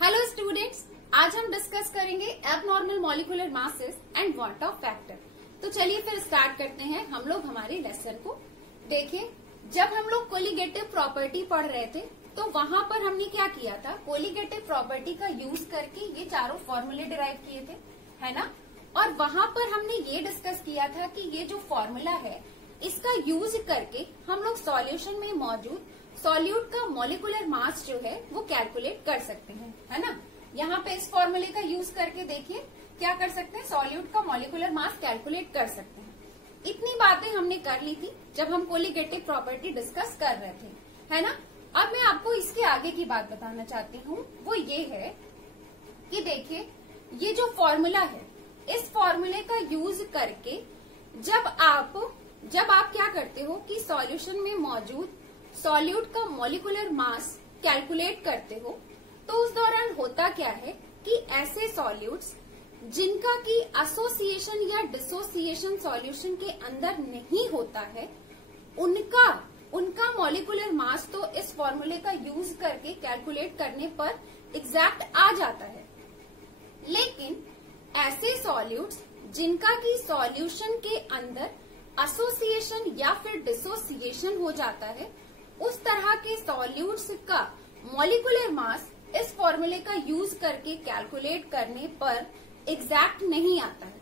Hello students, आज हम discuss करेंगे abnormal molecular masses and what of factor. तो चलिए फिर स्टार्ट करते हैं हम लोग हमारे लेसन को। देखिए, जब हम लोग कोलिगेटिव प्रॉपर्टी पढ़ रहे थे तो वहां पर हमने क्या किया था, कोलिगेटिव प्रॉपर्टी का यूज करके ये चारों फॉर्मूले डिराइव किए थे, है ना। और वहां पर हमने ये डिस्कस किया था कि ये जो फॉर्मूला है इसका यूज करके हम लोग सॉल्यूशन में मौजूद सॉल्यूट का मॉलिक्यूलर मास जो है वो कैलकुलेट कर सकते हैं, है ना। यहाँ पे इस फॉर्मूले का यूज करके देखिए क्या कर सकते हैं, सॉल्यूट का मॉलिक्यूलर मास कैलकुलेट कर सकते हैं। इतनी बातें हमने कर ली थी जब हम कोलिगेटिव प्रॉपर्टी डिस्कस कर रहे थे, है ना। अब मैं आपको इसके आगे की बात बताना चाहती हूँ, वो ये है कि देखिए ये जो फॉर्मूला है इस फॉर्मूले का यूज करके जब आप क्या करते हो कि सॉल्यूशन में मौजूद सॉल्यूट का मॉलिक्यूलर मास कैलकुलेट करते हो, तो उस दौरान होता क्या है कि ऐसे सॉल्यूट्स जिनका की एसोसिएशन या डिसोसिएशन सॉल्यूशन के अंदर नहीं होता है उनका मॉलिक्यूलर मास तो इस फॉर्मूले का यूज करके कैलकुलेट करने पर एग्जैक्ट आ जाता है। लेकिन ऐसे सॉल्यूट्स जिनका की सॉल्यूशन के अंदर एसोसिएशन या फिर डिसोसिएशन हो जाता है, उस तरह के सॉल्यूट्स का मॉलिक्यूलर मास इस फॉर्मूले का यूज करके कैलकुलेट करने पर एग्जैक्ट नहीं आता है।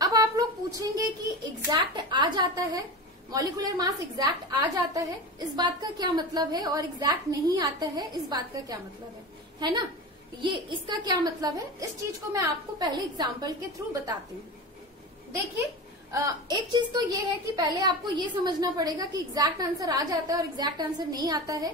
अब आप लोग पूछेंगे कि एग्जैक्ट आ जाता है, मॉलिक्यूलर मास एग्जैक्ट आ जाता है, इस बात का क्या मतलब है, और एग्जैक्ट नहीं आता है इस बात का क्या मतलब है ना। ये इसका क्या मतलब है, इस चीज को मैं आपको पहले एग्जाम्पल के थ्रू बताती हूँ। देखिए, एक चीज तो ये है कि पहले आपको ये समझना पड़ेगा कि एग्जैक्ट आंसर आ जाता है और एग्जैक्ट आंसर नहीं आता है,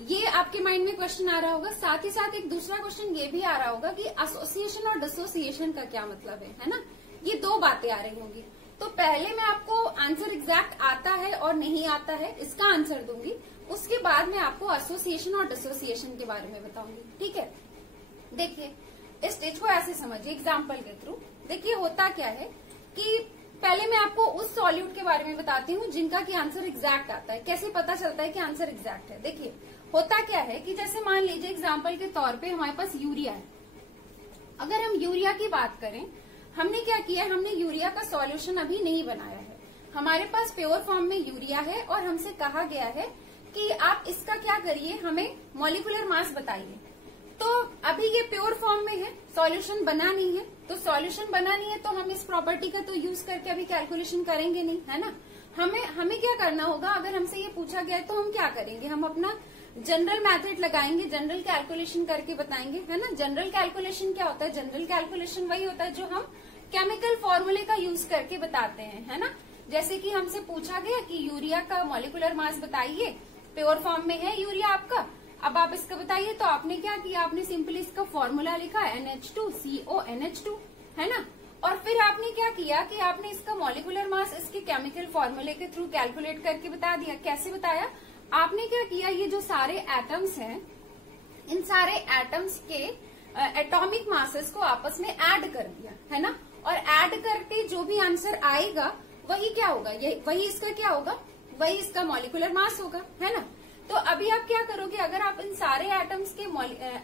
ये आपके माइंड में क्वेश्चन आ रहा होगा। साथ ही साथ एक दूसरा क्वेश्चन ये भी आ रहा होगा कि एसोसिएशन और डिसोसिएशन का क्या मतलब है ना। ये दो बातें आ रही होंगी। तो पहले मैं आपको आंसर एग्जैक्ट आता है और नहीं आता है इसका आंसर दूंगी, उसके बाद मैं आपको एसोसिएशन और डिसोसिएशन के बारे में बताऊंगी, ठीक है। देखिए, इस स्टेज को ऐसे समझिए एग्जाम्पल के थ्रू। देखिए होता क्या है कि पहले मैं आपको उस सॉल्यूट के बारे में बताती हूँ जिनका की आंसर एग्जैक्ट आता है। कैसे पता चलता है कि आंसर एग्जैक्ट है, देखिए होता क्या है कि जैसे मान लीजिए एग्जाम्पल के तौर पे हमारे पास यूरिया है। अगर हम यूरिया की बात करें, हमने क्या किया, हमने यूरिया का सॉल्यूशन अभी नहीं बनाया है, हमारे पास प्योर फॉर्म में यूरिया है और हमसे कहा गया है कि आप इसका क्या करिए, हमें मॉलिक्यूलर मास बताइए। तो अभी ये प्योर फॉर्म में है, सॉल्यूशन बना नहीं है, तो सॉल्यूशन बना नहीं है तो हम इस प्रॉपर्टी का तो यूज करके अभी कैलकुलेशन करेंगे नहीं, है ना। हमें क्या करना होगा, अगर हमसे ये पूछा गया है तो हम क्या करेंगे, हम अपना जनरल मेथड लगाएंगे, जनरल कैलकुलेशन करके बताएंगे, है ना। जनरल कैलकुलेशन क्या होता है, जनरल कैलकुलेशन वही होता है जो हम केमिकल फॉर्मूले का यूज करके बताते हैं, है ना। जैसे कि हमसे पूछा गया कि यूरिया का मॉलिक्यूलर मास बताइए, प्योर फॉर्म में है यूरिया आपका, अब आप इसका बताइए। तो आपने क्या किया, आपने सिंपली इसका फॉर्मूला लिखा NH2CONH2, है ना। और फिर आपने क्या किया कि आपने इसका मॉलिक्यूलर मास इसके केमिकल फॉर्मूले के थ्रू कैलकुलेट करके बता दिया। कैसे बताया, आपने क्या किया, ये जो सारे एटम्स हैं इन सारे एटम्स के एटॉमिक मासेस को आपस में ऐड कर दिया, है ना। और ऐड करके जो भी आंसर आएगा वही क्या होगा, वही इसका क्या होगा, वही इसका मॉलिक्यूलर मास होगा, है ना। तो अभी आप क्या करोगे, अगर आप इन सारे एटम्स के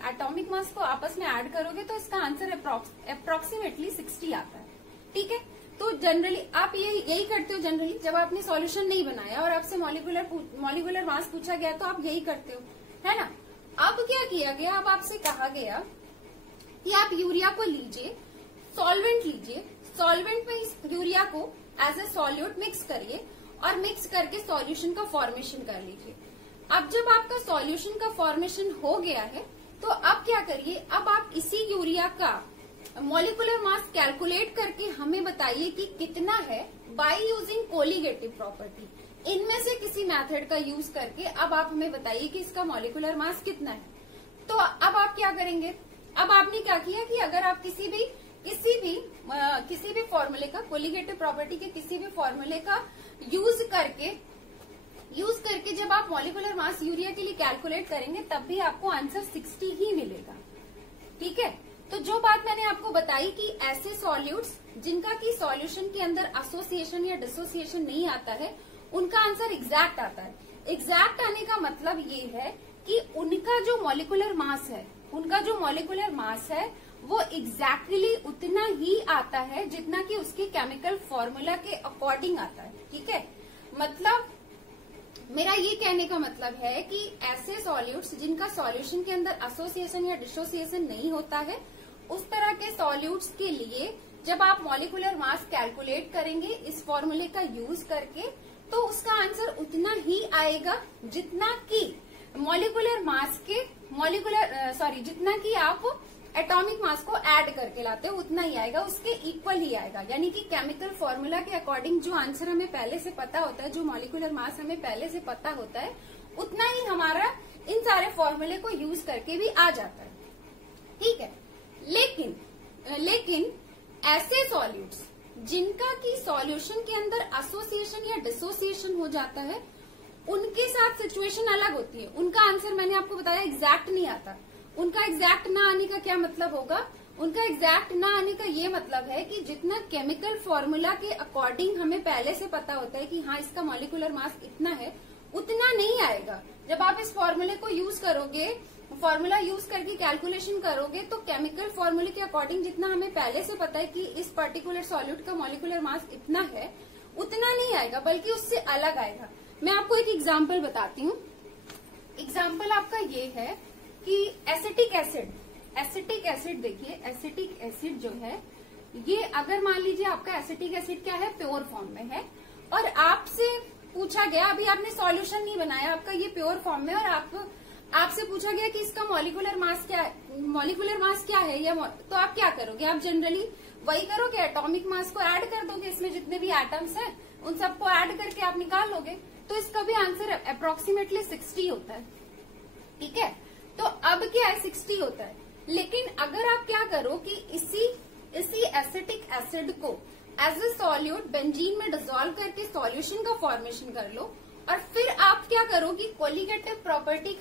एटॉमिक मास को आपस में ऐड करोगे तो इसका आंसर अप्रोक्सीमेटली 60 आता है, ठीक है। तो जनरली आप यही करते हो, जनरली जब आपने सॉल्यूशन नहीं बनाया और आपसे मॉलिक्यूलर मास पूछा गया तो आप यही करते हो, है ना। अब क्या किया गया, अब आपसे कहा गया कि आप यूरिया को लीजिए, सॉल्वेंट लीजिए, सॉल्वेंट में इस यूरिया को एज ए सॉल्यूट मिक्स करिए और मिक्स करके सॉल्यूशन का फॉर्मेशन कर लीजिए। अब जब आपका सॉल्यूशन का फॉर्मेशन हो गया है तो अब क्या करिए, अब आप इसी यूरिया का मॉलिक्यूलर मास कैलकुलेट करके हमें बताइए कि कितना है बाय यूजिंग कोलिगेटिव प्रॉपर्टी। इनमें से किसी मेथड का यूज करके अब आप हमें बताइए कि इसका मॉलिक्यूलर मास कितना है। तो अब आप क्या करेंगे, अब आपने क्या किया कि अगर आप किसी भी फॉर्मूले का, कोलिगेटिव प्रॉपर्टी के किसी भी फॉर्मूले का यूज करके जब आप मॉलिक्यूलर मास यूरिया के लिए कैलकुलेट करेंगे तब भी आपको आंसर 60 ही मिलेगा, ठीक है। तो जो बात मैंने आपको बताई कि ऐसे सॉल्यूट्स जिनका की सॉल्यूशन के अंदर एसोसिएशन या डिसोसिएशन नहीं आता है उनका आंसर एग्जैक्ट आता है। एग्जैक्ट आने का मतलब ये है कि उनका जो मॉलिक्यूलर मास है उनका जो मॉलिक्यूलर मास है वो एग्जैक्टली उतना ही आता है जितना कि उसके केमिकल फॉर्मूला के अकॉर्डिंग आता है। ठीक है, मतलब मेरा ये कहने का मतलब है कि ऐसे सॉल्यूट्स जिनका सॉल्यूशन के अंदर एसोसिएशन या डिसोसिएशन नहीं होता है, उस तरह के सॉल्यूट्स के लिए जब आप मॉलिक्यूलर मास कैलकुलेट करेंगे इस फॉर्मूले का यूज करके, तो उसका आंसर उतना ही आएगा जितना कि मॉलिक्यूलर मास के जितना कि आप एटॉमिक मास को ऐड करके लाते हो उतना ही आएगा, उसके इक्वल ही आएगा। यानी कि केमिकल फॉर्मूला के अकॉर्डिंग जो आंसर हमें पहले से पता होता है, जो मॉलिक्यूलर मास हमें पहले से पता होता है, उतना ही हमारा इन सारे फॉर्मूले को यूज करके भी आ जाता है। ठीक है, लेकिन ऐसे सॉल्यूट्स जिनका की सॉल्यूशन के अंदर एसोसिएशन या डिसोसिएशन हो जाता है, उनके साथ सिचुएशन अलग होती है। उनका आंसर मैंने आपको बताया एग्जैक्ट नहीं आता। उनका एग्जैक्ट ना आने का क्या मतलब होगा? उनका एग्जैक्ट ना आने का ये मतलब है कि जितना केमिकल फॉर्मूला के अकॉर्डिंग हमें पहले से पता होता है कि हाँ इसका मॉलिक्यूलर मास इतना है, उतना नहीं आएगा। जब आप इस फॉर्मूले को यूज करोगे, फॉर्मूला यूज करके कैलकुलेशन करोगे, तो केमिकल फॉर्मूले के अकॉर्डिंग जितना हमें पहले से पता है कि इस पर्टिकुलर सॉल्यूट का मॉलिक्यूलर मास इतना है, उतना नहीं आएगा, बल्कि उससे अलग आएगा। मैं आपको एक एग्जाम्पल बताती हूँ। एग्जाम्पल आपका ये है कि एसिटिक एसिड देखिए, एसिटिक एसिड जो है ये, अगर मान लीजिए आपका एसिटिक एसिड क्या है, प्योर फॉर्म में है, और आपसे पूछा गया, अभी आपने सॉल्यूशन नहीं बनाया, आपका ये प्योर फॉर्म में, और आपसे पूछा गया कि इसका मॉलिक्यूलर मास क्या है, या तो आप क्या करोगे? आप जनरली वही करोगे, एटॉमिक मास को ऐड कर दोगे, इसमें जितने भी एटम्स हैं उन सबको ऐड करके आप निकाल लोगे। तो इसका भी आंसर अप्रोक्सीमेटली 60 होता है। ठीक है, तो अब क्या है, 60 होता है। लेकिन अगर आप क्या करो कि इसी एसिटिक एसिड को एज ए सॉल्यूट बेंजीन में डिसॉल्व करके सॉल्यूशन का फॉर्मेशन कर लो, और फिर आप क्या करो कि कोलिगेटिव प्रॉपर्टी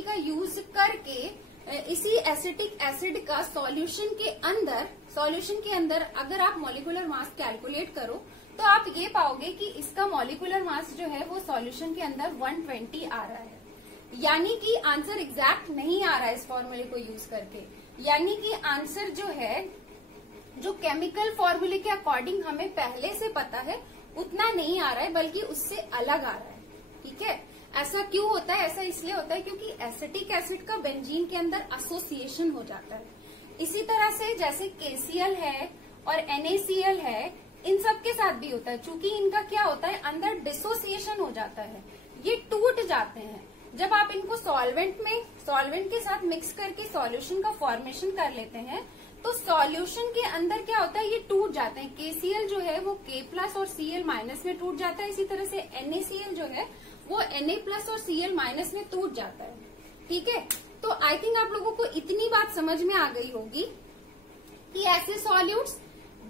का यूज करके इसी एसिटिक एसिड का सॉल्यूशन के अंदर अगर आप मॉलिक्यूलर मास कैलकुलेट करो, तो आप ये पाओगे कि इसका मॉलिक्यूलर मास जो है वो सॉल्यूशन के अंदर 120 आ रहा है। यानी कि आंसर एग्जैक्ट नहीं आ रहा है इस फॉर्मूले को यूज करके। यानी कि आंसर जो है, जो केमिकल फॉर्मूले के अकॉर्डिंग हमें पहले से पता है, उतना नहीं आ रहा है, बल्कि उससे अलग आ रहा है। ठीक है, ऐसा क्यों होता है? ऐसा इसलिए होता है क्योंकि एसिटिक एसिड का बेंजीन के अंदर एसोसिएशन हो जाता है। इसी तरह से जैसे KCl है और NaCl है, इन सब के साथ भी होता है। चूंकि इनका क्या होता है, अंदर डिसोसिएशन हो जाता है, ये टूट जाते हैं। जब आप इनको सॉल्वेंट के साथ मिक्स करके सॉल्यूशन का फॉर्मेशन कर लेते हैं, तो सॉल्यूशन के अंदर क्या होता है, ये टूट जाते हैं। KCl जो है वो K+ और Cl- में टूट जाता है। इसी तरह से NaCl जो है वो Na+ और Cl- में टूट जाता है। ठीक है, तो आई थिंक आप लोगों को इतनी बात समझ में आ गई होगी कि ऐसे सॉल्यूट्स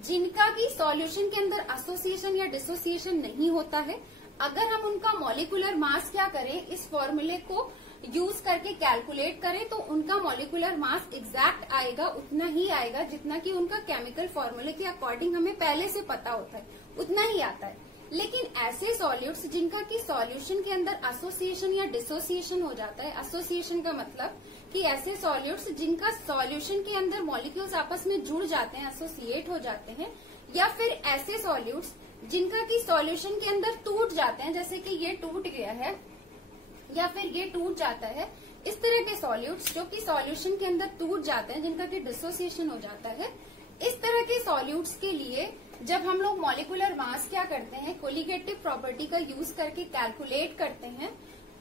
जिनका की सॉल्यूशन के अंदर एसोसिएशन या डिसोसिएशन नहीं होता है, अगर हम उनका मॉलिक्यूलर मास क्या करें, इस फॉर्मूले को यूज करके कैलकुलेट करें, तो उनका मॉलिक्यूलर मास एग्जैक्ट आएगा, उतना ही आएगा जितना कि उनका केमिकल फॉर्मूले के अकॉर्डिंग हमें पहले से पता होता है, उतना ही आता है। लेकिन ऐसे सॉल्यूट्स जिनका कि सॉल्यूशन के अंदर एसोसिएशन या डिसोसिएशन हो जाता है, एसोसिएशन का मतलब कि ऐसे सॉल्यूट्स जिनका सॉल्यूशन के अंदर मॉलिक्यूल्स आपस में जुड़ जाते हैं, एसोसिएट हो जाते हैं, या फिर ऐसे सॉल्यूट्स जिनका कि सॉल्यूशन के अंदर टूट जाते हैं, जैसे कि ये टूट गया है या फिर ये टूट जाता है, इस तरह के सॉल्यूट्स जो कि सॉल्यूशन के अंदर टूट जाते हैं, जिनका कि डिसोसिएशन हो जाता है, इस तरह के सॉल्यूट्स के लिए जब हम लोग मॉलिक्यूलर मास क्या करते हैं, कोलिगेटिव प्रॉपर्टी का यूज करके कैलकुलेट करते हैं,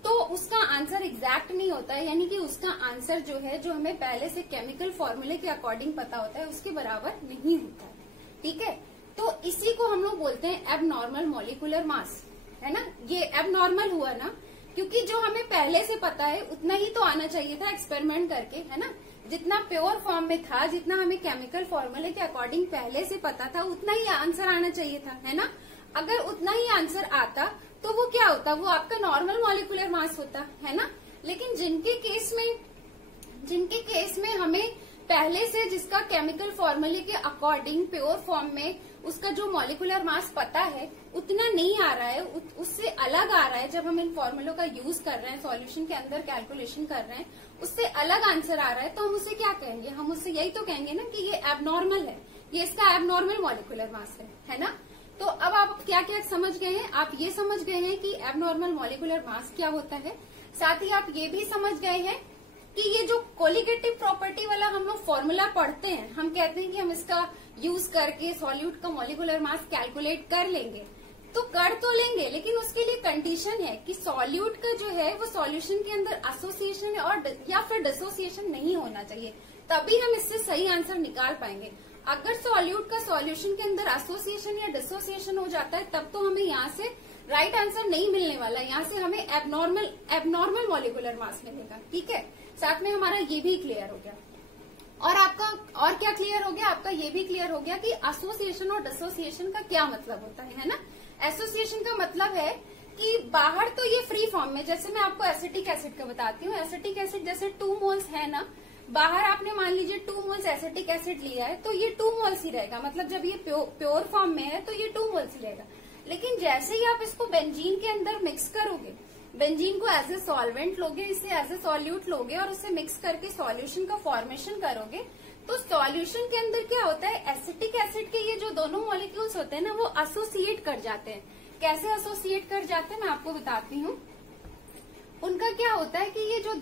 तो उसका आंसर एग्जैक्ट नहीं होता है। यानी कि उसका आंसर जो है, जो हमें पहले से केमिकल फॉर्मूले के अकॉर्डिंग पता होता है, उसके बराबर नहीं होता है। ठीक है, तो इसी को हम लोग बोलते हैं एबनॉर्मल मॉलिक्यूलर मास, है ना। ये एबनॉर्मल हुआ ना, क्योंकि जो हमें पहले से पता है उतना ही तो आना चाहिए था एक्सपेरिमेंट करके, है ना। जितना प्योर फॉर्म में था, जितना हमें केमिकल फॉर्मूले के अकॉर्डिंग पहले से पता था, उतना ही आंसर आना चाहिए था, है ना। अगर उतना ही आंसर आता तो वो क्या होता, वो आपका नॉर्मल मॉलिक्यूलर मास होता, है ना। लेकिन जिनके केस में हमें पहले से जिसका केमिकल फॉर्मूले के अकॉर्डिंग प्योर फॉर्म में उसका जो मॉलिक्यूलर मास पता है उतना नहीं आ रहा है, उससे अलग आ रहा है, जब हम इन फॉर्मूलों का यूज कर रहे हैं, सॉल्यूशन के अंदर कैलकुलेशन कर रहे हैं, उससे अलग आंसर आ रहा है, तो हम उसे क्या कहेंगे? हम उससे यही तो कहेंगे ना कि ये एबनॉर्मल है, ये इसका एबनॉर्मल मॉलिक्यूलर मास है ना। तो अब आप क्या क्या समझ गए हैं? आप ये समझ गए हैं कि एबनॉर्मल मॉलिक्यूलर मास क्या होता है, साथ ही आप ये भी समझ गए हैं कि ये जो कोलिगेटिव प्रॉपर्टी वाला हम लोग फॉर्मूला पढ़ते हैं, हम कहते हैं कि हम इसका यूज करके सॉल्यूट का मॉलिक्यूलर मास कैलकुलेट कर लेंगे, तो कर तो लेंगे, लेकिन उसके लिए कंडीशन है कि सॉल्यूट का जो है वो सॉल्यूशन के अंदर एसोसिएशन और या फिर डिसोसिएशन नहीं होना चाहिए, तभी हम इससे सही आंसर निकाल पाएंगे। अगर सॉल्यूट का सॉल्यूशन के अंदर एसोसिएशन या डिसोसिएशन हो जाता है, तब तो हमें यहाँ से राइट आंसर नहीं मिलने वाला, यहाँ से हमें एबनॉर्मल मॉलिक्यूलर मास मिलेगा। ठीक है, साथ में हमारा ये भी क्लियर हो गया। और आपका और क्या क्लियर हो गया? आपका ये भी क्लियर हो गया कि एसोसिएशन और डिसोसिएशन का क्या मतलब होता है ना। एसोसिएशन का मतलब है कि बाहर तो ये फ्री फॉर्म में, जैसे मैं आपको एसिटिक एसिड का बताती हूँ, एसिटिक एसिड जैसे 2 मोल्स है ना, बाहर आपने मान लीजिए 2 मोल्स एसिटिक एसिड लिया है, तो ये 2 मोल्स ही रहेगा, मतलब जब ये प्योर फॉर्म में है तो ये 2 मोल्स ही रहेगा। लेकिन जैसे ही आप इसको बेंजीन के अंदर मिक्स करोगे, बेंजीन को एज ए सॉल्वेंट लोगे, इसे एज ए सॉल्यूट लोगे और उसे मिक्स करके सॉल्यूशन का फॉर्मेशन करोगे, तो सॉल्यूशन के अंदर क्या होता है, एसिटिक एसिड के ये जो दोनों मॉलिक्यूल्स होते हैं ना, वो एसोसिएट कर जाते हैं। कैसे एसोसिएट कर जाते हैं मैं आपको बताती हूँ। उनका क्या होता है कि ये जो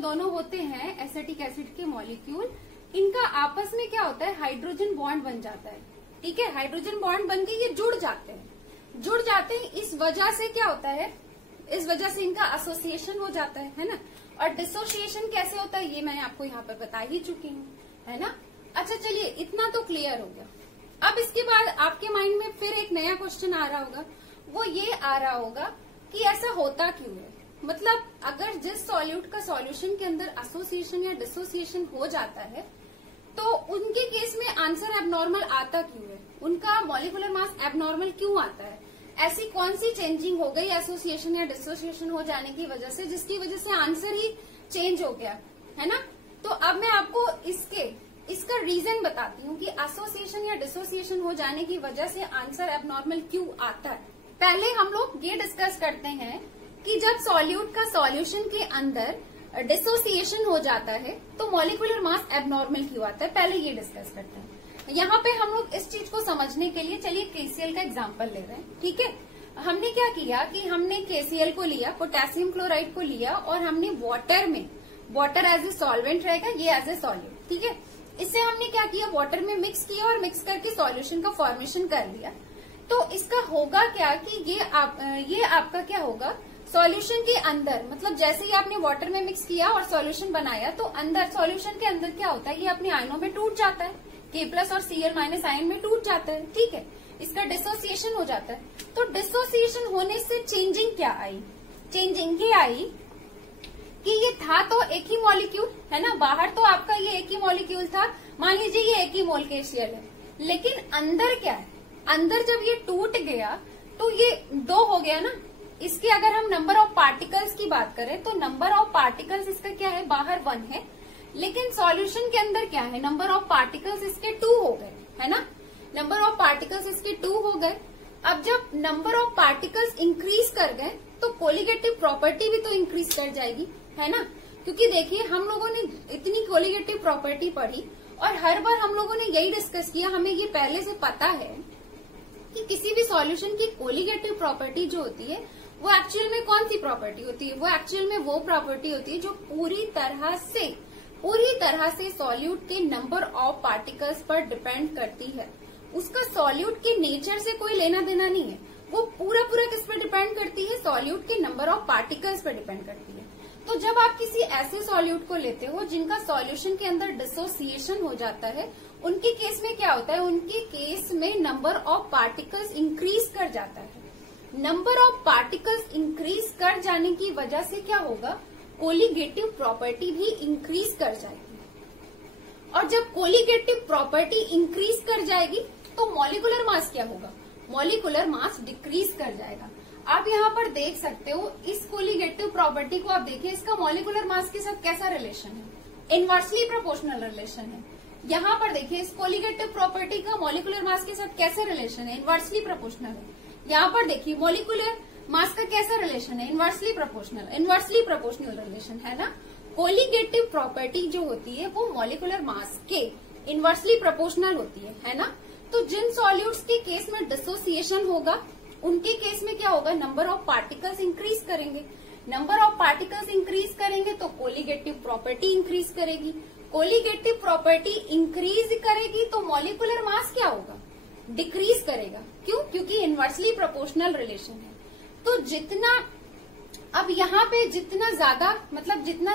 दोनों होते हैं एसिटिक एसिड के मॉलिक्यूल, इनका आपस में क्या होता है, हाइड्रोजन बॉन्ड बन जाता है। ठीक है, हाइड्रोजन बॉन्ड बन के ये जुड़ जाते हैं। इस वजह से क्या होता है, इस वजह से इनका एसोसिएशन हो जाता है ना। और डिसोसिएशन कैसे होता है ये मैंने आपको यहाँ पर बता ही चुकी हूँ, है ना। अच्छा चलिए, इतना तो क्लियर हो गया। अब इसके बाद आपके माइंड में फिर एक नया क्वेश्चन आ रहा होगा, वो ये आ रहा होगा कि ऐसा होता क्यों है। मतलब अगर जिस सॉल्यूट का सॉल्यूशन के अंदर एसोसिएशन या डिसोसिएशन हो जाता है, तो उनके केस में आंसर एबनॉर्मल आता क्यों है, उनका मॉलिक्यूलर मास एबनॉर्मल क्यों आता है। ऐसी कौन सी चेंजिंग हो गई एसोसिएशन या डिसोसिएशन हो जाने की वजह से, जिसकी वजह से आंसर ही चेंज हो गया, है ना। तो अब मैं आपको इसका रीजन बताती हूँ कि एसोसिएशन या डिसोसिएशन हो जाने की वजह से आंसर एबनॉर्मल क्यों आता है। पहले हम लोग ये डिस्कस करते हैं कि जब सॉल्यूट का सॉल्यूशन के अंदर डिसोसिएशन हो जाता है तो मॉलिक्यूलर मास एबनॉर्मल क्यों आता है, पहले ये डिस्कस करते हैं। यहाँ पे हम लोग इस चीज को समझने के लिए चलिए केसीएल का एग्जांपल ले रहे हैं। ठीक है, हमने क्या किया कि हमने केसीएल को लिया, पोटेशियम क्लोराइड को लिया, और हमने वाटर एज ए सॉल्वेंट रहेगा, ये एज ए सॉल्यूट। ठीक है, इससे हमने क्या किया, वाटर में मिक्स किया और मिक्स करके सॉल्यूशन का फॉर्मेशन कर लिया। तो इसका होगा क्या कि ये आपका क्या होगा, सॉल्यूशन के अंदर, मतलब जैसे ही आपने वाटर में मिक्स किया और सॉल्यूशन बनाया, तो अंदर सॉल्यूशन के अंदर क्या होता है, ये अपने आयनों में टूट जाता है, K+ और Cl- आयन में टूट जाता है। ठीक है, इसका डिसोसिएशन हो जाता है। तो डिसोसिएशन होने से चेंजिंग क्या आई, चेंजिंग ये आई कि ये था तो एक ही मॉलिक्यूल, है ना, बाहर तो आपका ये एक ही मॉलिक्यूल था, मान लीजिए ये एक ही मोल KCl है, लेकिन अंदर क्या है, अंदर जब ये टूट गया तो ये 2 हो गया ना। इसके अगर हम नंबर ऑफ पार्टिकल्स की बात करें तो नंबर ऑफ पार्टिकल्स इसका क्या है, बाहर 1 है, लेकिन सॉल्यूशन के अंदर क्या है, नंबर ऑफ पार्टिकल्स इसके 2 हो गए, है ना, नंबर ऑफ पार्टिकल्स इसके 2 हो गए। अब जब नंबर ऑफ पार्टिकल्स इंक्रीज कर गए तो कोलिगेटिव प्रॉपर्टी भी तो इंक्रीज कर जाएगी, है ना, क्योंकि देखिए हम लोगों ने इतनी कोलिगेटिव प्रॉपर्टी पढ़ी और हर बार हम लोगों ने यही डिस्कस किया, हमें ये पहले से पता है कि किसी भी सॉल्यूशन की कोलिगेटिव प्रॉपर्टी जो होती है वो एक्चुअल में कौन सी प्रॉपर्टी होती है, वो एक्चुअल में वो प्रॉपर्टी होती है जो पूरी तरह से सॉल्यूट के नंबर ऑफ पार्टिकल्स पर डिपेंड करती है। उसका सॉल्यूट के नेचर से कोई लेना देना नहीं है, वो पूरा किस पर डिपेंड करती है, सॉल्यूट के नंबर ऑफ पार्टिकल्स पर डिपेंड करती है। तो जब आप किसी ऐसे सॉल्यूट को लेते हो जिनका सॉल्यूशन के अंदर डिसोसिएशन हो जाता है, उनके केस में क्या होता है, उनके केस में नंबर ऑफ पार्टिकल्स इंक्रीज कर जाता है। नंबर ऑफ पार्टिकल्स इंक्रीज कर जाने की वजह से क्या होगा, कोलिगेटिव प्रॉपर्टी भी इंक्रीज कर जाएगी, और जब कोलिगेटिव प्रॉपर्टी इंक्रीज कर जाएगी तो मॉलिक्यूलर मास क्या होगा, मॉलिक्यूलर मास डिक्रीज कर जाएगा। आप यहाँ पर देख सकते हो इस कोलिगेटिव प्रॉपर्टी को, आप देखिए इसका मॉलिक्यूलर मास के साथ कैसा रिलेशन है, इनवर्सली प्रोपोर्शनल रिलेशन है। यहाँ पर देखिए इस कोलिगेटिव प्रॉपर्टी का मॉलिक्यूलर मास के साथ कैसे रिलेशन है, इनवर्सली प्रोपोर्शनल है। यहाँ पर देखिए मॉलिक्यूलर मास का कैसा रिलेशन है, इनवर्सली प्रोपोर्शनल रिलेशन है ना। कोलिगेटिव प्रॉपर्टी जो होती है वो मॉलिक्यूलर मास के इनवर्सली प्रोपोर्शनल होती है ना। तो जिन सॉल्यूट्स के केस में डिसोसिएशन होगा उनके केस में क्या होगा, नंबर ऑफ पार्टिकल्स इंक्रीज करेंगे। नंबर ऑफ पार्टिकल्स इंक्रीज करेंगे तो कोलिगेटिव प्रॉपर्टी इंक्रीज करेगी। कोलिगेटिव प्रॉपर्टी इंक्रीज करेगी तो मॉलिक्यूलर मास क्या होगा, डिक्रीज करेगा। क्यों, क्योंकि इनवर्सली प्रोपोर्शनल रिलेशन है। तो जितना अब यहाँ पे जितना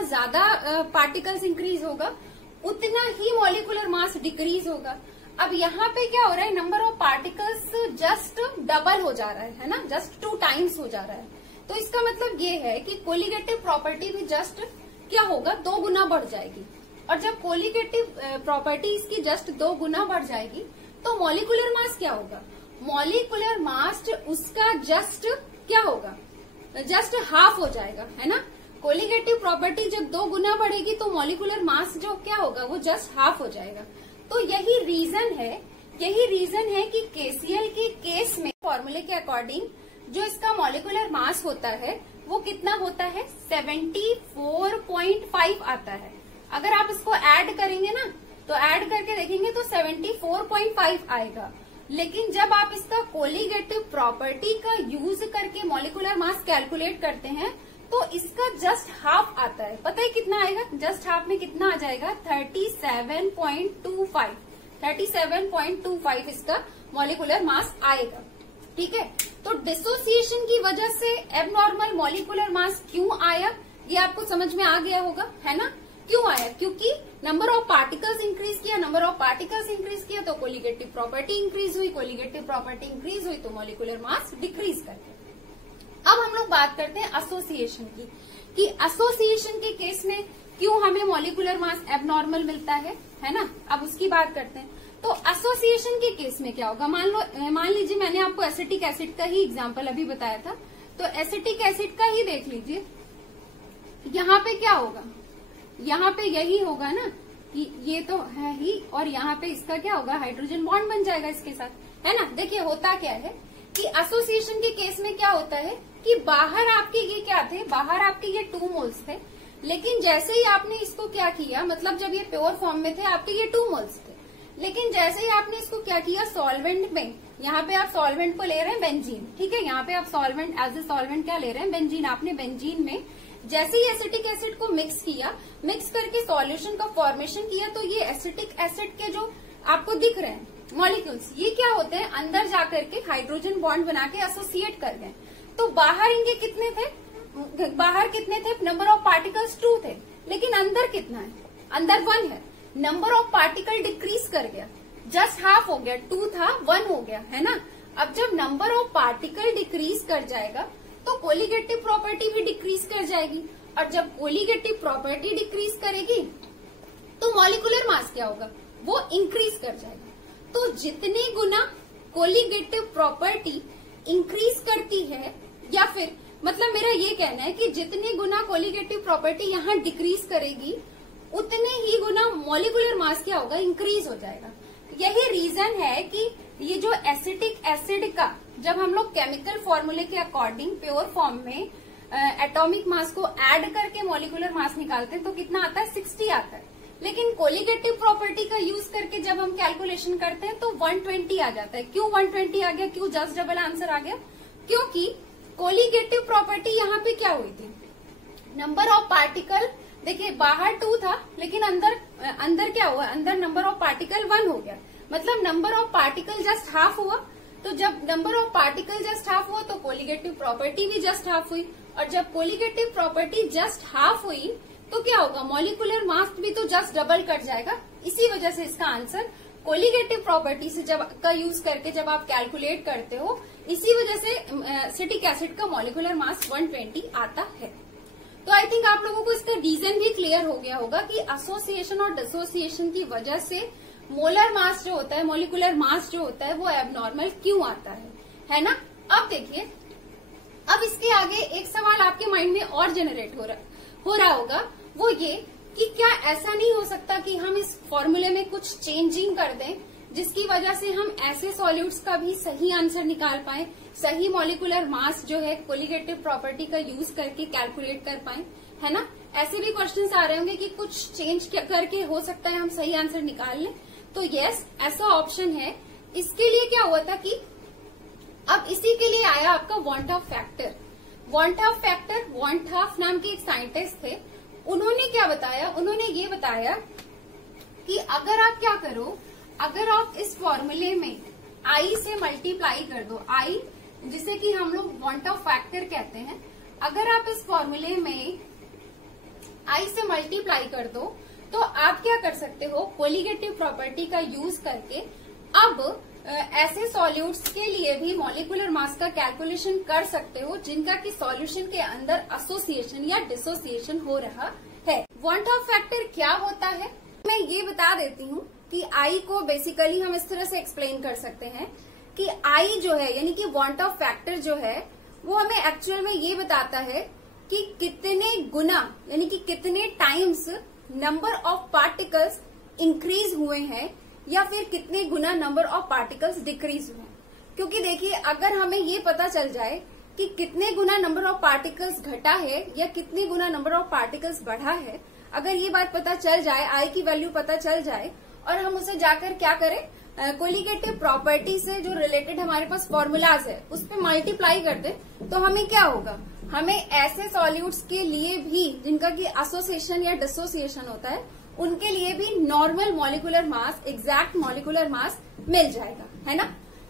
ज्यादा पार्टिकल्स इंक्रीज होगा उतना ही मॉलिक्यूलर मास डिक्रीज होगा। अब यहाँ पे क्या हो रहा है, number of particles just double हो जा रहा है ना, जस्ट 2 टाइम्स हो जा रहा है। तो इसका मतलब ये है कि कोलिगेटिव प्रॉपर्टी भी जस्ट क्या होगा, 2 गुना बढ़ जाएगी। और जब कोलिगेटिव प्रॉपर्टी इसकी जस्ट 2 गुना बढ़ जाएगी तो मॉलिक्यूलर मास क्या होगा, मॉलिक्यूलर मास उसका जस्ट क्या होगा, जस्ट हाफ हो जाएगा, है ना। कोलिगेटिव प्रॉपर्टी जब 2 गुना बढ़ेगी तो मॉलिक्यूलर मास जो क्या होगा वो जस्ट हाफ हो जाएगा। तो यही रीजन है कि केसीएल के केस में फॉर्मूले के अकॉर्डिंग जो इसका मॉलिक्यूलर मास होता है वो कितना होता है, 74.5 आता है। अगर आप इसको ऐड करेंगे ना तो ऐड करके देखेंगे तो 74.5 आएगा। लेकिन जब आप इसका कोलिगेटिव प्रॉपर्टी का यूज करके मॉलिक्यूलर मास कैलकुलेट करते हैं तो इसका जस्ट हाफ आता है। पता है कितना आएगा, जस्ट हाफ में कितना आ जाएगा, 37.25 इसका मॉलिक्यूलर मास आएगा। ठीक है, तो डिसोसिएशन की वजह से एबनॉर्मल मॉलिक्यूलर मास क्यों आया ये आपको समझ में आ गया होगा, है ना। क्यों आया, क्योंकि नंबर ऑफ पार्टिकल्स इंक्रीज किया तो कोलिगेटिव प्रॉपर्टी इंक्रीज हुई, कोलिगेटिव प्रॉपर्टी इंक्रीज हुई तो मॉलिक्यूलर मास डिक्रीज कर गया। अब हम लोग बात करते हैं एसोसिएशन की, कि एसोसिएशन के केस में क्यों हमें मॉलिक्यूलर मास एबनॉर्मल मिलता है ना। अब उसकी बात करते हैं। तो एसोसिएशन के केस में क्या होगा, मान लीजिए मैंने आपको एसिटिक एसिड का ही एग्जांपल अभी बताया था, तो एसिटिक एसिड का ही देख लीजिए। यहाँ पे क्या होगा, यहाँ पे यही होगा ना कि ये तो है ही, और यहाँ पे इसका क्या होगा, हाइड्रोजन बॉन्ड बन जाएगा इसके साथ, है ना। देखिए होता क्या है कि एसोसिएशन के केस में क्या होता है कि बाहर आपके ये क्या थे, बाहर आपके ये 2 मोल्स थे, लेकिन जैसे ही आपने इसको क्या किया, मतलब जब ये प्योर फॉर्म में थे आपके ये 2 मोल्स थे, लेकिन जैसे ही आपने इसको क्या किया सॉल्वेंट में, यहाँ पे आप सॉल्वेंट को ले रहे हैं बेंजीन, ठीक है, यहाँ पे आप सॉल्वेंट एज ए सॉल्वेंट क्या ले रहे हैं, बेंजीन। आपने बेंजीन में जैसे ही एसिटिक एसिड को मिक्स किया, मिक्स करके सॉल्यूशन का फॉर्मेशन किया, तो ये एसिटिक एसिड के जो आपको दिख रहे हैं मॉलिक्यूल्स, ये क्या होते हैं, अंदर जाकर के हाइड्रोजन बॉन्ड बना के एसोसिएट कर गए। तो बाहर इनके कितने थे, नंबर ऑफ पार्टिकल्स 2 थे, लेकिन अंदर कितना है, अंदर 1 है। नंबर ऑफ पार्टिकल डिक्रीज कर गया, जस्ट हाफ हो गया, 2 था 1 हो गया, है ना। अब जब नंबर ऑफ पार्टिकल डिक्रीज कर जाएगा तो कोलिगेटिव प्रॉपर्टी भी डिक्रीज कर जाएगी, और जब कोलिगेटिव प्रॉपर्टी डिक्रीज करेगी तो मॉलिक्यूलर मास क्या होगा, वो इंक्रीज कर जाएगा। तो जितनी गुना कोलिगेटिव प्रॉपर्टी इंक्रीज करती है, या फिर मतलब मेरा ये कहना है कि जितनी गुना कोलिगेटिव प्रॉपर्टी यहाँ डिक्रीज करेगी उतने ही गुना मॉलिक्यूलर मास क्या होगा, इंक्रीज हो जाएगा। यही रीजन है कि ये जो एसिटिक एसिड का जब हम लोग केमिकल फॉर्मूले के अकॉर्डिंग प्योर फॉर्म में एटॉमिक मास को ऐड करके मॉलिक्यूलर मास निकालते हैं तो कितना आता है, 60 आता है। लेकिन कोलिगेटिव प्रॉपर्टी का यूज करके जब हम कैलकुलेशन करते हैं तो 120 आ जाता है। क्यों 120 आ गया, क्यों जस्ट डबल आंसर आ गया, क्योंकि कोलिगेटिव प्रॉपर्टी यहाँ पे क्या हुई थी, नंबर ऑफ पार्टिकल, देखिए बाहर 2 था लेकिन अंदर क्या हुआ, अंदर नंबर ऑफ पार्टिकल 1 हो गया, मतलब number of particle just half हुआ। तो जब number of particle just half हुआ तो कोलिगेटिव प्रॉपर्टी भी जस्ट हाफ हुई, और जब कोलिगेटिव प्रॉपर्टी जस्ट हाफ हुई तो क्या होगा, मॉलिक्यूलर मास भी तो जस्ट डबल कट जाएगा। इसी वजह से इसका आंसर कोलिगेटिव प्रॉपर्टी से जब का यूज करके जब आप कैलकुलेट करते हो, इसी वजह से एसिटिक एसिड का मॉलिक्यूलर मास 120 आता है। तो आई थिंक आप लोगों को इसका रीजन भी क्लियर हो गया होगा कि एसोसिएशन और डिसोसिएशन की वजह से मोलर मास जो होता है, मॉलिक्यूलर मास जो होता है वो एबनॉर्मल क्यों आता है ना। अब देखिए, अब इसके आगे एक सवाल आपके माइंड में और जनरेट हो रहा होगा, वो ये कि क्या ऐसा नहीं हो सकता कि हम इस फॉर्मूले में कुछ चेंजिंग कर दें जिसकी वजह से हम ऐसे सॉल्यूट्स का भी सही आंसर निकाल पाए, सही मॉलिक्यूलर मास जो है कोलिगेटिव प्रॉपर्टी का यूज करके कैलकुलेट कर पाए, है ना। ऐसे भी क्वेश्चंस आ रहे होंगे कि कुछ चेंज करके हो सकता है हम सही आंसर निकाल लें। तो यस, ऐसा ऑप्शन है। इसके लिए क्या हुआ था कि अब इसी के लिए आया आपका वॉन्टॉफ फैक्टर। वॉन्टॉफ फैक्टर, वॉन्टॉफ नाम के एक साइंटिस्ट थे, उन्होंने क्या बताया, उन्होंने ये बताया कि अगर आप क्या करो, अगर आप इस फॉर्मूले में आई से मल्टीप्लाई कर दो, आई जिसे कि हम लोग वॉन्टॉफ फैक्टर कहते हैं, अगर आप इस फॉर्मूले में आई से मल्टीप्लाई कर दो तो आप क्या कर सकते हो, कोलिगेटिव प्रॉपर्टी का यूज करके अब ऐसे सॉल्यूट्स के लिए भी मॉलिक्यूलर मास का कैलकुलेशन कर सकते हो जिनका कि सॉल्यूशन के अंदर एसोसिएशन या डिसोसिएशन हो रहा है। वॉन्टॉफ फैक्टर क्या होता है, मैं ये बता देती हूँ कि आई को बेसिकली हम इस तरह से एक्सप्लेन कर सकते हैं कि आई जो है यानी कि वॉन्टॉफ फैक्टर जो है वो हमें एक्चुअल में ये बताता है कि कितने गुना यानी कि कितने times number of particles increase हुए हैं या फिर कितने गुना नंबर ऑफ पार्टिकल्स डिक्रीज हुए हैं। क्योंकि देखिए, अगर हमें ये पता चल जाए कि कितने गुना नंबर ऑफ पार्टिकल्स घटा है या कितने गुना नंबर ऑफ पार्टिकल्स बढ़ा है, अगर ये बात पता चल जाए, आई की वैल्यू पता चल जाए और हम उसे जाकर क्या करें, कोलिगेटिव प्रॉपर्टी से जो रिलेटेड हमारे पास फॉर्मूलाज है उस पर मल्टीप्लाई कर दे, तो हमें क्या होगा, हमें ऐसे सॉल्यूट्स के लिए भी जिनका कि एसोसिएशन या डिसोसिएशन होता है उनके लिए भी normal molecular mass, exact molecular mass मिल जाएगा, है ना।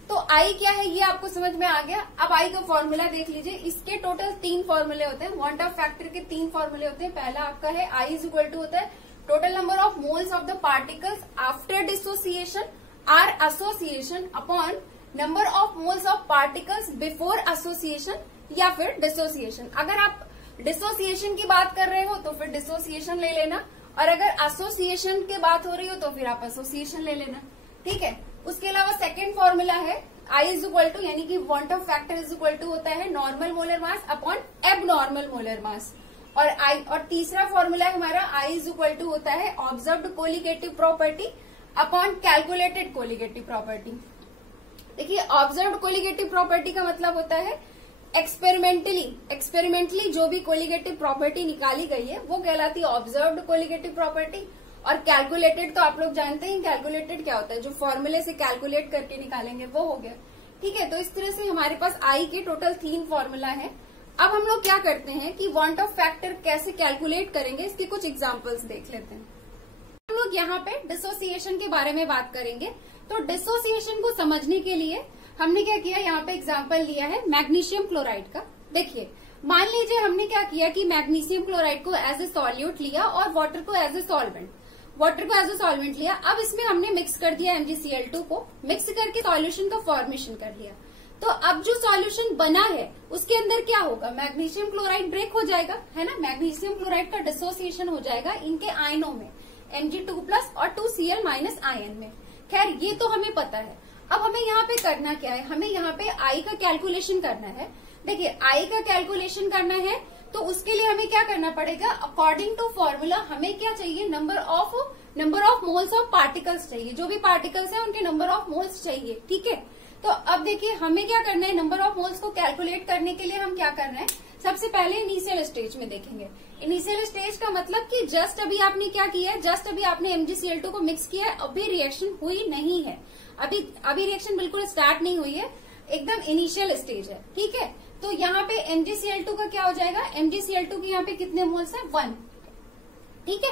तो आई क्या है ये आपको समझ में आ गया। अब आई का फॉर्मूला देख लीजिए, इसके टोटल 3 फॉर्मूले होते हैं। वॉन्टॉफ फैक्टर के 3 फॉर्मूले होते हैं। पहला आपका है आई इज इक्वल टू होता है total number of moles of the particles after dissociation or association upon number of moles of particles before association या फिर डिसोसिएशन। अगर आप डिसोसिएशन की बात कर रहे हो तो फिर डिसोसिएशन ले लेना, और अगर एसोसिएशन की बात हो रही हो तो फिर आप एसोसिएशन ले लेना, ठीक है। उसके अलावा सेकंड फॉर्मूला है आई इज इक्वल टू यानी कि वॉन्टॉफ फैक्टर इज इक्वल टू होता है normal molar mass upon abnormal molar mass, और तीसरा फॉर्मूला हमारा आई इज इक्वल टू होता है observed colligative property upon calculated colligative property. देखिए, ऑब्जर्व्ड कोलिगेटिव प्रॉपर्टी का मतलब होता है एक्सपेरिमेंटली जो भी कोलिगेटिव प्रॉपर्टी निकाली गई है वो कहलाती है ऑब्जर्व्ड कोलिगेटिव प्रॉपर्टी, और कैलकुलेटेड तो आप लोग जानते हैं कैलकुलेटेड क्या होता है, जो फॉर्मूले से कैलकुलेट करके निकालेंगे वो हो गया, ठीक है। तो इस तरह से हमारे पास आई के टोटल 3 फॉर्मूला है। अब हम लोग क्या करते हैं कि वॉन्टॉफ फैक्टर कैसे कैलकुलेट करेंगे, इसके कुछ एग्जाम्पल्स देख लेते हैं। हम लोग यहाँ पे डिसोसिएशन के बारे में बात करेंगे। तो डिसोसिएशन को समझने के लिए हमने क्या किया, यहाँ पे एग्जाम्पल लिया है मैग्नीशियम क्लोराइड का। देखिए, मान लीजिए हमने क्या किया कि मैग्नीशियम क्लोराइड को एज ए सॉल्यूट लिया और वाटर को एज ए सॉल्वेंट लिया। अब इसमें हमने मिक्स कर दिया MgCl2 को, मिक्स करके सॉल्यूशन का फॉर्मेशन कर लिया। तो अब जो सॉल्यूशन बना है उसके अंदर क्या होगा, मैग्नीशियम क्लोराइड ब्रेक हो जाएगा, है ना। मैग्नीशियम क्लोराइड का डिसोसिएशन हो जाएगा इनके आयनों में, Mg2+ और 2Cl- आयन में। खैर, ये तो हमें पता है। अब हमें यहाँ पे करना क्या है, हमें यहाँ पे आई का कैलकुलेशन करना है। देखिए, आई का कैलकुलेशन करना है तो उसके लिए हमें क्या करना पड़ेगा, अकॉर्डिंग टू फॉर्मूला हमें क्या चाहिए, number of moles of particles चाहिए। जो भी पार्टिकल्स हैं उनके नंबर ऑफ मोल्स चाहिए, ठीक है। तो अब देखिए, हमें क्या करना है, नंबर ऑफ मोल्स को कैलकुलेट करने के लिए हम क्या कर रहे हैं, सबसे पहले इनिशियल स्टेज में देखेंगे। इनिशियल स्टेज का मतलब कि जस्ट अभी आपने क्या किया है, जस्ट अभी आपने MgCl2 को मिक्स किया है, अभी रिएक्शन हुई नहीं है, अभी रिएक्शन बिल्कुल स्टार्ट नहीं हुई है, एकदम इनिशियल स्टेज है, ठीक है। तो यहाँ पे MgCl2 का क्या हो जाएगा, MgCl2 के यहाँ पे कितने मोल्स है, 1, ठीक है,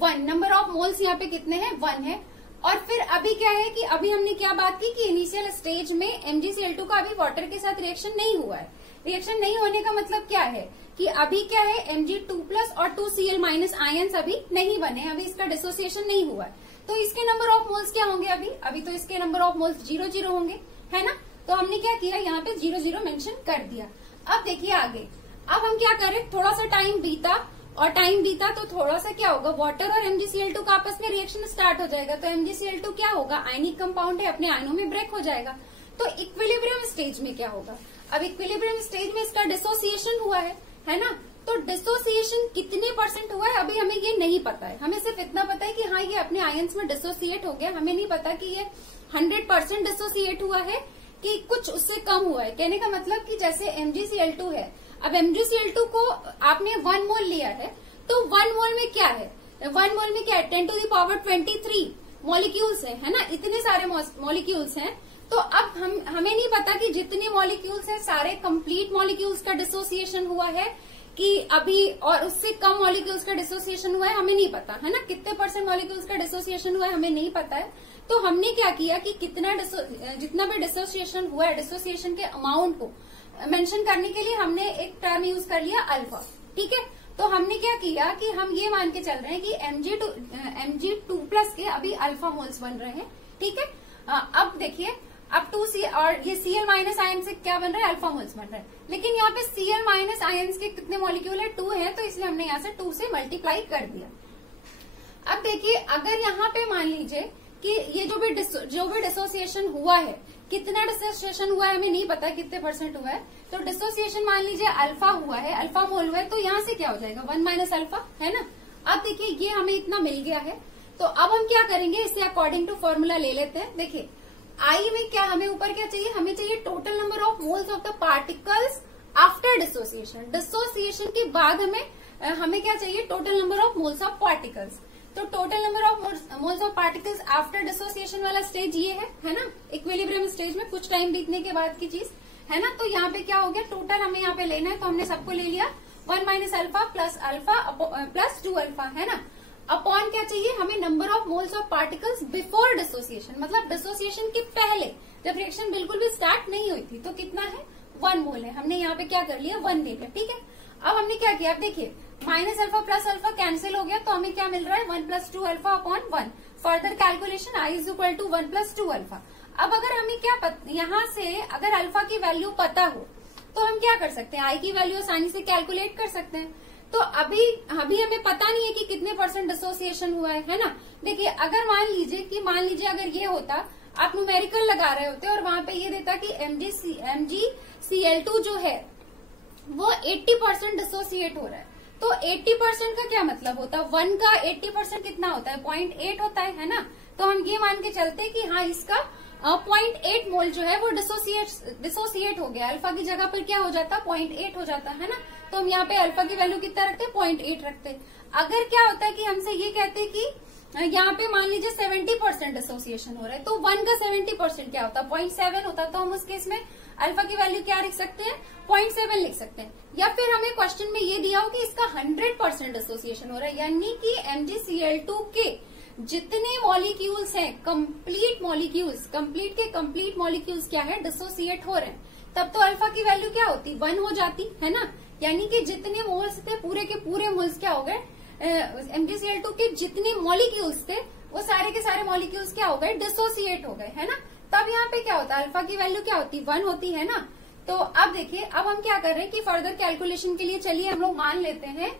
1 नंबर ऑफ मोल्स यहाँ पे कितने हैं, 1 है। और फिर अभी क्या है कि अभी हमने क्या बात की कि इनिशियल स्टेज में MgCl2 का अभी वाटर के साथ रिएक्शन नहीं हुआ है। रिएक्शन नहीं होने का मतलब क्या है कि अभी क्या है, Mg2+ और 2Cl- आयन्स अभी नहीं बने, अभी इसका डिसोसिएशन नहीं हुआ है। तो इसके नंबर ऑफ मोल्स क्या होंगे, अभी तो इसके नंबर ऑफ मोल्स 0 होंगे, है ना। तो हमने क्या किया, यहाँ पे 0 मेंशन कर दिया। अब देखिए आगे, अब हम क्या करें, थोड़ा सा टाइम बीता तो थोड़ा सा क्या होगा, वाटर और MgCl2 का आपस में रिएक्शन स्टार्ट हो जाएगा। तो MgCl2 क्या होगा, आयनिक कंपाउंड है, अपने आयनों में ब्रेक हो जाएगा। तो इक्विलिब्रियम स्टेज में क्या होगा, अब इक्विलिब्रियम स्टेज में इसका डिसोसिएशन हुआ है ना। तो डिसोसिएशन कितने % हुआ है अभी हमें ये नहीं पता है। हमें सिर्फ इतना पता है कि हाँ ये अपने आयंस में डिसोसिएट हो गया। हमें नहीं पता कि ये 100% डिसोसिएट हुआ है कि कुछ उससे कम हुआ है। कहने का मतलब कि जैसे MgCl2 है, अब MgCl2 को आपने 1 मोल लिया है, तो 1 मोल में क्या है, 1 मोल में क्या है, 10⁻23 मॉलिक्यूल्स है ना, इतने सारे मॉलिक्यूल्स हैं। तो अब हमें नहीं पता कि जितने मॉलिक्यूल्स हैं सारे कंप्लीट मॉलिक्यूल्स का डिसोसिएशन हुआ है कि अभी और उससे कम मॉलिक्यूल्स का डिसोसिएशन हुआ है, हमें नहीं पता है ना। कितने % मॉलिक्यूल्स का डिसोसिएशन हुआ है हमें नहीं पता है। तो हमने क्या किया कि जितना भी डिसोसिएशन हुआ है, डिसोसिएशन के अमाउंट को मेंशन करने के लिए हमने एक टर्म यूज कर लिया अल्फा। ठीक है, तो हमने क्या किया कि हम ये मान के चल रहे हैं कि Mg2+ के अभी अल्फा मोल्स बन रहे हैं। ठीक है, अब देखिए अब 2C और ये Cl- आयन से क्या बन रहा है, अल्फा मोल्स बन रहे हैं। लेकिन यहाँ पे Cl- आयन के कितने मॉलिक्यूल है, 2 है, तो इसलिए हमने यहाँ से 2 से मल्टीप्लाई कर दिया। अब देखिए अगर यहाँ पे मान लीजिए कि ये जो भी डिसोसिएशन हुआ है, कितना डिसोसिएशन हुआ है हमें नहीं पता कितने % हुआ है, तो डिसोसिएशन मान लीजिए अल्फा हुआ है, अल्फा मोल हुआ है, तो यहाँ से क्या हो जाएगा 1 - अल्फा, है ना। अब देखिए ये हमें इतना मिल गया है, तो अब हम क्या करेंगे, इसे अकॉर्डिंग टू फॉर्मूला ले लेते हैं। देखिए आई में क्या हमें ऊपर क्या चाहिए, हमें चाहिए total number of moles of the particles after dissociation. Dissociation के बाद हमें क्या चाहिए, total number of moles of particles. तो total number of moles of particles after dissociation वाला स्टेज ये है ना, इक्विलिब्रियम स्टेज में कुछ टाइम बीतने के बाद की चीज है ना। तो यहाँ पे क्या हो गया, टोटल हमें यहाँ पे लेना है, तो हमने सबको ले लिया 1 - अल्फा प्लस 2 अल्फा, है ना। अपॉन क्या चाहिए हमें, number of moles of particles before dissociation, मतलब डिसोसिएशन के पहले जब रिएक्शन बिल्कुल भी स्टार्ट नहीं हुई थी, तो कितना है 1 मोल है। हमने यहाँ पे क्या कर लिया 1 ले लिया। ठीक है, अब हमने क्या किया, अब देखिए -अल्फा प्लस अल्फा कैंसिल हो गया, तो हमें क्या मिल रहा है 1 + 2 alpha upon 1। Further calculation I = 1 + 2 alpha. अब अगर हमें क्या यहाँ से अगर अल्फा की वैल्यू पता हो तो हम क्या कर सकते हैं, I की वैल्यू आसानी से कैलकुलेट कर सकते हैं। तो अभी हमें पता नहीं है कि कितने % डिसोसिएशन हुआ है ना। देखिए अगर मान लीजिए अगर ये होता, आप न्यूमेरिकल लगा रहे होते और वहां पे ये देता कि MgCl2 जो है वो 80% डिसोसिएट हो रहा है, तो 80% का क्या मतलब होता है, 1 का 80% कितना होता है, 0.8 होता है ना। तो हम ये मान के चलते कि हाँ इसका 0.8 मोल जो है वो डिसोसिएट हो गया, अल्फा की जगह पर क्या हो जाता 0.8 हो जाता है ना। तो हम यहाँ पे अल्फा की वैल्यू कितना रखते हैं 0.8 रखते हैं। अगर क्या होता है कि हमसे ये कहते कि यहाँ पे मान लीजिए 70% डिसोसिएशन हो रहा है, तो 1 का 70% क्या होता है 0.7 होता, तो हम उस केस में अल्फा की वैल्यू क्या लिख सकते हैं 0.7 लिख सकते हैं। या फिर हमें क्वेश्चन में ये दिया हो कि इसका 100% डिसोसिएशन हो रहा है, यानी कि MgCl2 के जितने मॉलिक्यूल्स हैं कंप्लीट के कंप्लीट मॉलिक्यूल्स क्या है डिसोसिएट हो रहे हैं, तब तो अल्फा की वैल्यू क्या होती 1 हो जाती है ना। यानी कि जितने मोल्स थे पूरे के पूरे मोल्स क्या हो गए, MgCl2 के जितने मॉलिक्यूल्स थे वो सारे के सारे मॉलिक्यूल्स क्या हो गए डिसोसिएट हो गए, है ना। तब यहाँ पे क्या होता है अल्फा की वैल्यू क्या होती 1 होती है ना। तो अब देखिए अब हम क्या कर रहे हैं कि फर्दर कैलकुलेशन के लिए चलिए हम लोग मान लेते हैं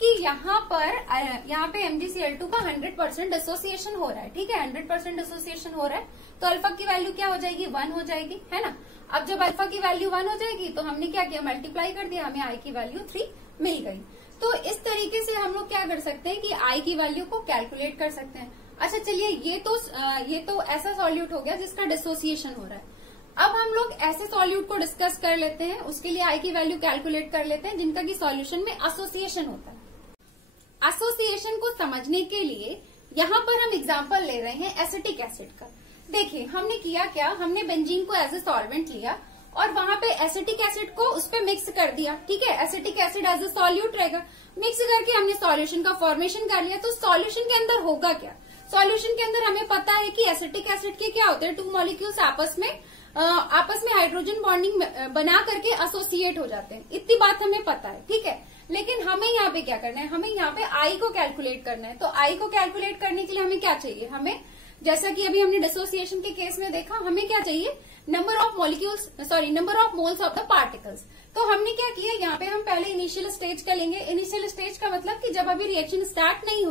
कि यहाँ पे MgCl2 का 100% डिसोसिएशन हो रहा है। ठीक है, 100% डिसोसिएशन हो रहा है, तो अल्फा की वैल्यू क्या हो जाएगी 1 हो जाएगी, है ना। अब जब अल्फा की वैल्यू 1 हो जाएगी तो हमने क्या किया मल्टीप्लाई कर दिया, हमें I की वैल्यू 3 मिल गई। तो इस तरीके से हम लोग क्या कर सकते हैं कि I की वैल्यू को कैलकुलेट कर सकते हैं। अच्छा चलिए ये तो ऐसा सॉल्यूट हो गया जिसका डिसोसिएशन हो रहा है। अब हम लोग ऐसे सॉल्यूट को डिस्कस कर लेते हैं, उसके लिए I की वैल्यू कैलकुलेट कर लेते हैं जिनका की सॉल्यूशन में एसोसिएशन होता है। एसोसिएशन को समझने के लिए यहाँ पर हम एग्जाम्पल ले रहे हैं एसिटिक एसिड का। देखिए हमने किया क्या, हमने बेंजीन को एज ए सॉल्वेंट लिया और वहां पे एसिटिक एसिड को उस पे मिक्स कर दिया। ठीक है, acetic acid as a solute रहेगा, मिक्स करके हमने सॉल्यूशन का फॉर्मेशन कर लिया। तो सॉल्यूशन के अंदर होगा क्या, सॉल्यूशन के अंदर हमें पता है कि एसिटिक एसिड के क्या होते हैं 2 मॉलिक्यूल्स आपस में हाइड्रोजन बॉन्डिंग बना करके एसोसिएट हो जाते हैं, इतनी बात हमें पता है। ठीक है, लेकिन हमें यहाँ पे क्या करना है, हमें यहाँ पे I को कैलकुलेट करना है। तो I को कैलकुलेट करने के लिए हमें क्या चाहिए, हमें जैसा कि अभी हमने डिसोसिएशन के केस में देखा, हमें क्या चाहिए number of moles of the particles. तो हमने क्या किया, यहाँ पे हम पहले इनिशियल स्टेज का लेंगे। इनिशियल स्टेज का मतलब कि जब अभी रिएक्शन स्टार्ट नहीं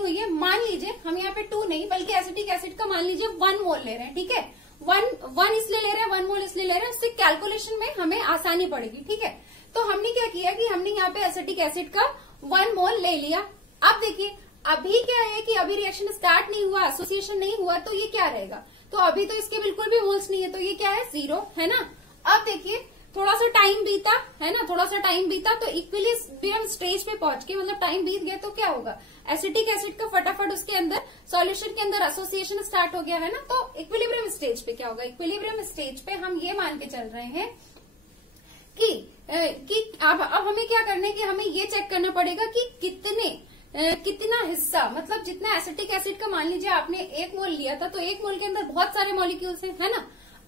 हुई है, मान लीजिए हम यहाँ पे 2 नहीं बल्कि एसिटिक एसिड का मान लीजिए 1 मोल ले रहे हैं। ठीक है, 1 इसलिए ले रहे हैं 1 मोल इसलिए ले रहे हैं, उससे कैलकुलेशन में हमें आसानी पड़ेगी। ठीक है, तो हमने क्या किया कि हमने यहाँ पे एसिटिक एसिड का 1 मोल ले लिया। अब देखिए अभी क्या है कि अभी रिएक्शन स्टार्ट नहीं हुआ, एसोसिएशन नहीं हुआ, तो ये क्या रहेगा, तो अभी तो इसके बिल्कुल भी मोल्स नहीं है, तो ये क्या है 0 है ना। अब देखिए थोड़ा सा टाइम बीता है ना, थोड़ा सा टाइम बीता तो इक्विलिब्रियम स्टेज पे पहुंच के मतलब टाइम बीत गया तो क्या होगा, एसिटिक एसिड का फटाफट उसके अंदर सॉल्यूशन के अंदर एसोसिएशन स्टार्ट हो गया है ना। तो इक्विलिब्रियम स्टेज पे क्या होगा, इक्विलिब्रियम स्टेज पे हम ये मान के चल रहे हैं कि अब हमें क्या करना है कि हमें ये चेक करना पड़ेगा कि कितना हिस्सा, मतलब जितना एसिटिक एसिड का मान लीजिए आपने 1 मोल लिया था तो 1 मोल के अंदर बहुत सारे मॉलिक्यूल्स हैं है ना।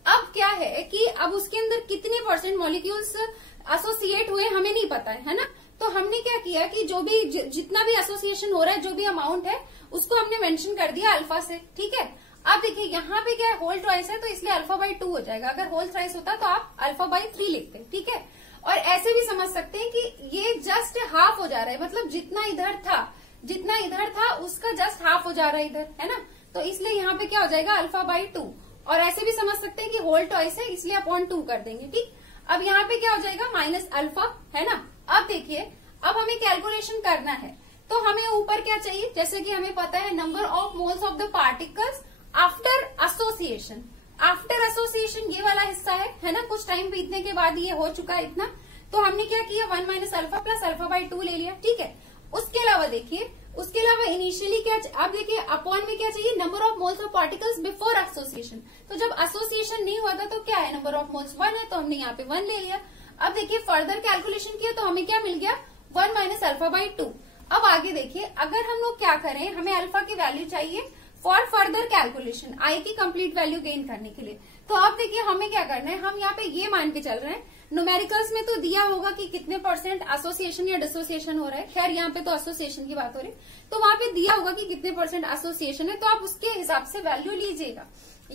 अब क्या है कि अब उसके अंदर कितने % मॉलिक्यूल्स एसोसिएट हुए हमें नहीं पता है ना। तो हमने क्या किया कि जो भी जितना भी एसोसिएशन हो रहा है, जो भी अमाउंट है उसको हमने मेंशन कर दिया अल्फा से, ठीक है। अब देखिए यहाँ पे क्या है, होल ट्वाइस है तो इसलिए अल्फा/2 हो जाएगा, अगर होल थ्राइस होता तो आप अल्फा/3 लिखते, ठीक है। और ऐसे भी समझ सकते हैं कि ये जस्ट हाफ हो जा रहा है, मतलब जितना इधर था उसका जस्ट हाफ हो जा रहा है इधर, है ना। तो इसलिए यहाँ पे क्या हो जाएगा अल्फा/2। और ऐसे भी समझ सकते हैं कि होल ट्वाइस है इसलिए अपॉन 2 कर देंगे, ठीक। अब यहाँ पे क्या हो जाएगा माइनस अल्फा, है ना। अब देखिए अब हमें कैलकुलेशन करना है तो हमें ऊपर क्या चाहिए, जैसे कि हमें पता है number of moles of the particles after association. After association ये वाला हिस्सा है ना, कुछ टाइम बीतने के बाद ये हो चुका है इतना। तो हमने क्या किया 1 माइनस अल्फा प्लस अल्फा/2 ले लिया, ठीक है। उसके अलावा देखिए, उसके अलावा इनिशियली क्या, अब देखिए अपॉन में क्या चाहिए, number of moles of particles before association. तो जब एसोसिएशन नहीं हुआ था तो क्या है, नंबर ऑफ मोल्स 1 है तो हमने यहाँ पे 1 ले लिया। अब देखिए फर्दर कैलकुलेशन किया तो हमें क्या मिल गया 1 माइनस अल्फा/2। अब आगे देखिए अगर हम लोग क्या करें, हमें अल्फा की वैल्यू चाहिए फॉर फर्दर कैलकुलेशन, आई की कंप्लीट वैल्यू गेन करने के लिए। तो अब देखिए हमें क्या करना है, हम यहाँ पे ये मान के चल रहे हैं, न्यूमेरिकल्स में तो दिया होगा कि कितने % एसोसिएशन या डिसोसिएशन हो रहा है, खैर यहाँ पे तो एसोसिएशन की बात हो रही है, तो वहां पे दिया होगा कि कितने % एसोसिएशन है, तो आप उसके हिसाब से वैल्यू लीजिएगा।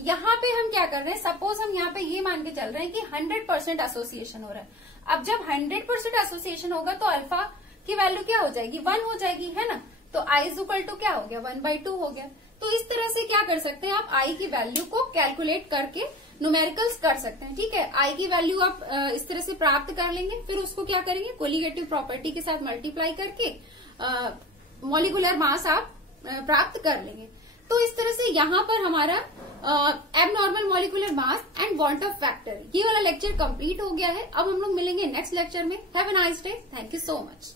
यहाँ पे हम क्या कर रहे हैं, सपोज हम यहाँ पे ये मान के चल रहे हैं कि 100% एसोसिएशन हो रहा है। अब जब 100% एसोसिएशन होगा तो अल्फा की वैल्यू क्या हो जाएगी 1 हो जाएगी, है ना। तो आई इज इक्वल टू क्या हो गया 1/2 हो गया। तो इस तरह से क्या कर सकते हैं आप, आई की वैल्यू को कैलकुलेट करके न्यूमेरिकल्स कर सकते हैं, ठीक है। आई की वैल्यू आप इस तरह से प्राप्त कर लेंगे, फिर उसको क्या करेंगे कोलिगेटिव प्रॉपर्टी के साथ मल्टीप्लाई करके मॉलिक्यूलर मास आप प्राप्त कर लेंगे। तो इस तरह से यहाँ पर हमारा abnormal molecular mass and bond of factor ये वाला लेक्चर कंप्लीट हो गया है। अब हम लोग मिलेंगे नेक्स्ट लेक्चर में। Have a nice day, thank you so much.